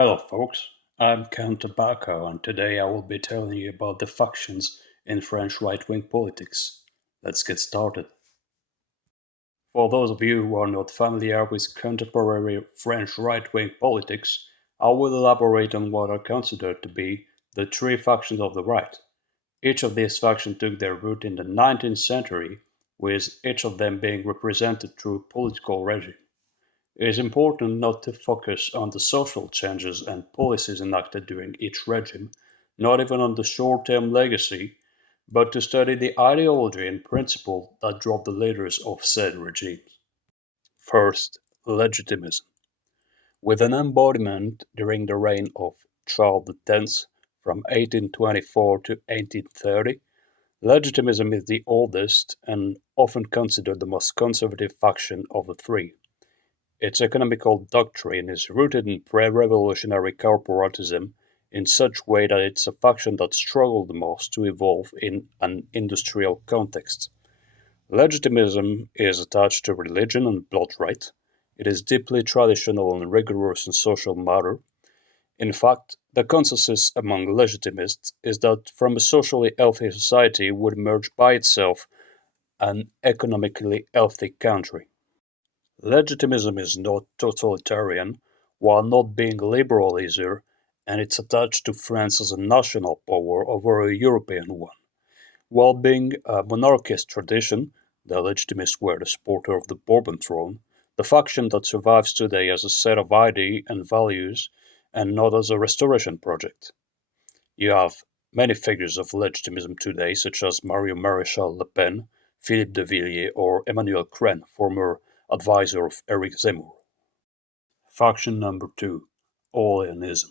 Hello, folks. I'm Count Tobacco, and today I will be telling you about the factions in French right wing politics. Let's get started. For those of you who are not familiar with contemporary French right wing politics, I will elaborate on what are considered to be the three factions of the right. Each of these factions took their root in the 19th century, with each of them being represented through a political regime. It is important not to focus on the social changes and policies enacted during each regime, not even on the short-term legacy, but to study the ideology and principle that drove the leaders of said regimes. First, legitimism. With an embodiment during the reign of Charles X from 1824 to 1830, legitimism is the oldest and often considered the most conservative faction of the three. Its economical doctrine is rooted in pre-revolutionary corporatism in such way that it's a faction that struggled the most to evolve in an industrial context. Legitimism is attached to religion and blood right. It is deeply traditional and rigorous in social matter. In fact, the consensus among legitimists is that from a socially healthy society would emerge by itself an economically healthy country. Legitimism is not totalitarian, while not being liberal either, and it's attached to France as a national power over a European one. While being a monarchist tradition, the legitimists were the supporter of the Bourbon throne, the faction that survives today as a set of ideas and values and not as a restoration project. You have many figures of legitimism today, such as Mario Maréchal Le Pen, Philippe de Villiers, or Emmanuel Crenne, former advisor of Eric Zemmour. Faction number 2, Orleanism.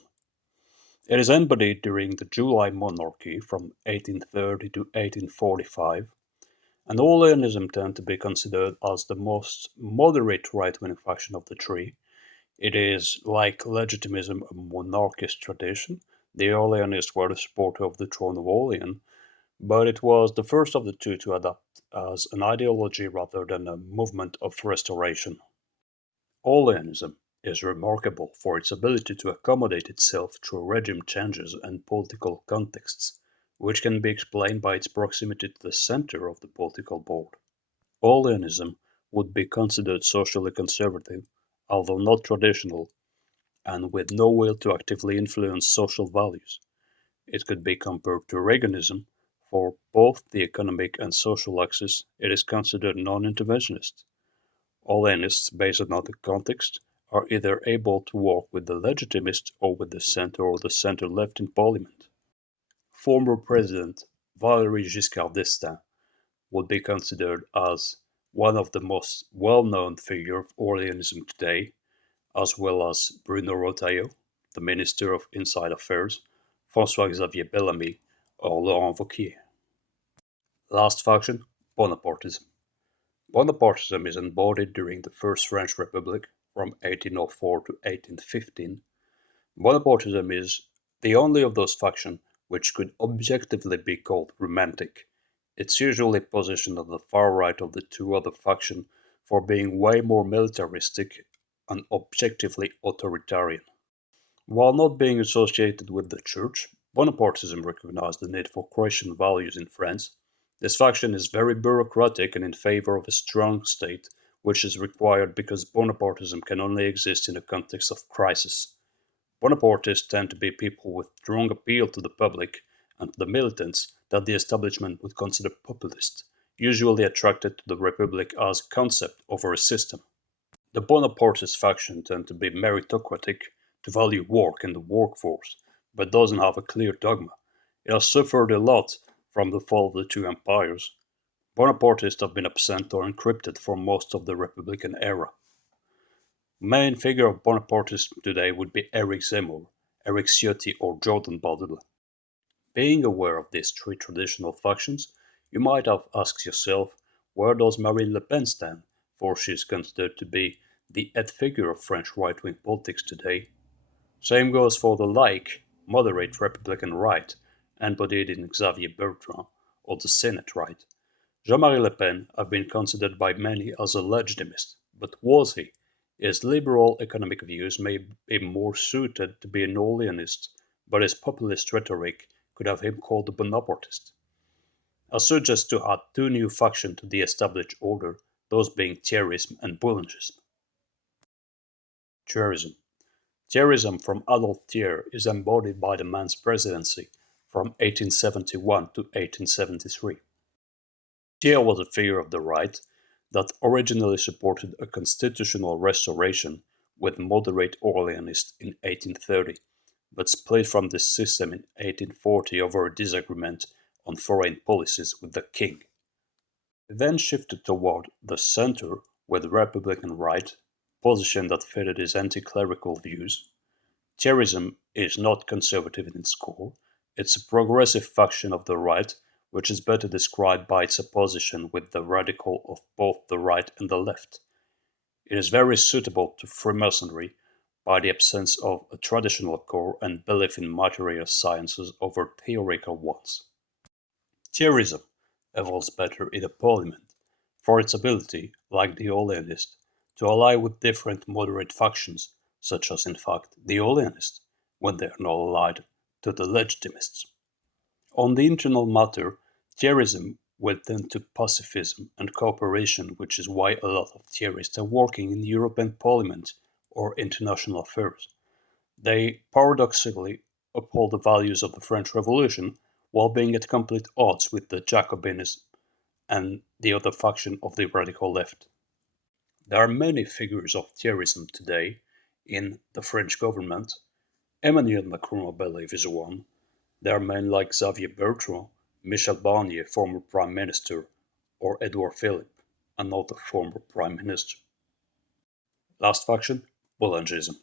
It is embodied during the July monarchy from 1830 to 1845, and Orleanism tend to be considered as the most moderate right-wing faction of the three. It is, like legitimism, a monarchist tradition. The Orleanists were the supporter of the throne of Orleans, but it was the first of the two to adopt as an ideology rather than a movement of restoration. Orleanism is remarkable for its ability to accommodate itself through regime changes and political contexts, which can be explained by its proximity to the center of the political board. Orleanism would be considered socially conservative, although not traditional, and with no will to actively influence social values. It could be compared to Reaganism. For both the economic and social axes, it is considered non-interventionist. Orleanists, based on the context, are either able to work with the legitimists or with the center or the center-left in parliament. Former President Valéry Giscard d'Estaing would be considered as one of the most well-known figures of Orleanism today, as well as Bruno Retailleau, the Minister of Inside Affairs, François-Xavier Bellamy, or Laurent Wauquiez. Last faction, Bonapartism. Bonapartism is embodied during the First French Republic from 1804 to 1815. Bonapartism is the only of those factions which could objectively be called romantic. It's usually positioned on the far right of the two other factions for being way more militaristic and objectively authoritarian. While not being associated with the Church, Bonapartism recognized the need for Christian values in France. This faction is very bureaucratic and in favor of a strong state, which is required because Bonapartism can only exist in a context of crisis. Bonapartists tend to be people with strong appeal to the public and to the militants that the establishment would consider populist, usually attracted to the Republic as a concept over a system. The Bonapartist faction tend to be meritocratic, to value work and the workforce, but doesn't have a clear dogma. It has suffered a lot from the fall of the two empires. Bonapartists have been absent or encrypted for most of the Republican era. Main figure of Bonapartism today would be Eric Zemmour, Eric Ciotti, or Jordan Bardella. Being aware of these three traditional factions, you might have asked yourself, where does Marine Le Pen stand, for she is considered to be the head figure of French right-wing politics today. Same goes for the moderate Republican right, embodied in Xavier Bertrand, or the Senate right. Jean-Marie Le Pen has been considered by many as a legitimist, but was he? His liberal economic views may be more suited to be an Orleanist, but his populist rhetoric could have him called a Bonapartist. I suggest to add two new factions to the established order, those being Thierryism and Boulangism. Thierryism. Thierryism from Adolphe Thiers is embodied by the man's presidency from 1871 to 1873. Thiers was a figure of the right that originally supported a constitutional restoration with moderate Orleanists in 1830, but split from this system in 1840 over a disagreement on foreign policies with the king. He then shifted toward the center with the Republican right, position that fitted his anti-clerical views. Thierryism is not conservative in its core, it's a progressive faction of the right which is better described by its opposition with the radical of both the right and the left. It is very suitable to Freemasonry by the absence of a traditional core and belief in material sciences over theoretical ones. Thierryism evolves better in a parliament, for its ability, like the Orleanists, to ally with different moderate factions, such as in fact the Orleanists, when they are not allied to the Legitimists. On the internal matter, Thierryism will tend to pacifism and cooperation, which is why a lot of Thierryists are working in the European Parliament or international affairs. They paradoxically uphold the values of the French Revolution while being at complete odds with the Jacobinism and the other faction of the radical left. There are many figures of Thierryism today in the French government. Emmanuel Macron, I believe, is one. There are men like Xavier Bertrand, Michel Barnier, former Prime Minister, or Edouard Philippe, another former Prime Minister. Last faction, Boulangism.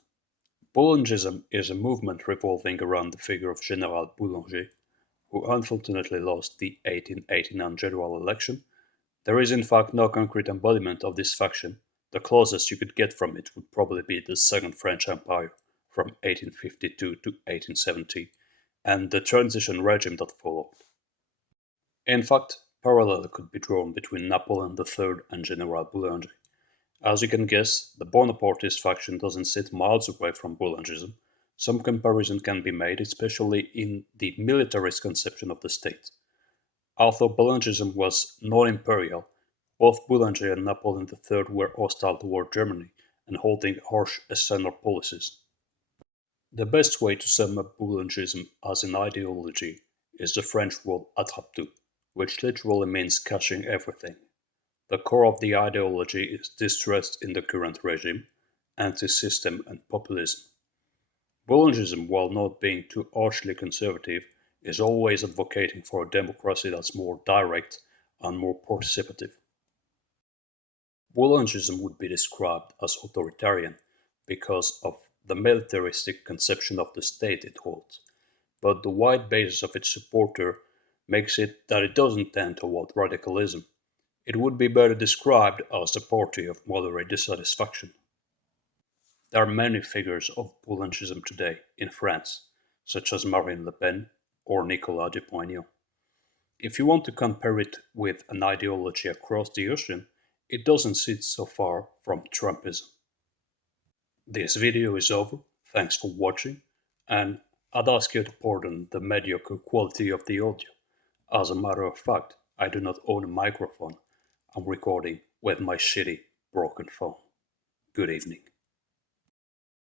Boulangism is a movement revolving around the figure of General Boulanger, who unfortunately lost the 1889 general election. There is in fact no concrete embodiment of this faction. The closest you could get from it would probably be the Second French Empire from 1852 to 1870 and the transition regime that followed. In fact, parallel could be drawn between Napoleon III and General Boulanger. As you can guess, the Bonapartist faction doesn't sit miles away from Boulangism. Some comparison can be made, especially in the militarist conception of the state. Although Boulangism was non-imperial, both Boulanger and Napoleon III were hostile toward Germany and holding harsh external policies. The best way to sum up Boulangism as an ideology is the French word attrape-tout, which literally means catching everything. The core of the ideology is distrust in the current regime, anti-system and populism. Boulangism, while not being too harshly conservative, is always advocating for a democracy that's more direct and more participative. Boulangism would be described as authoritarian because of the militaristic conception of the state it holds, but the wide basis of its supporter makes it that it doesn't tend toward radicalism. It would be better described as the party of moderate dissatisfaction. There are many figures of Boulangism today in France, such as Marine Le Pen or Nicolas Dupont-Aignan. If you want to compare it with an ideology across the ocean, it doesn't sit so far from Trumpism. This video is over, thanks for watching, and I'd ask you to pardon the mediocre quality of the audio. As a matter of fact, I do not own a microphone. I'm recording with my shitty, broken phone. Good evening.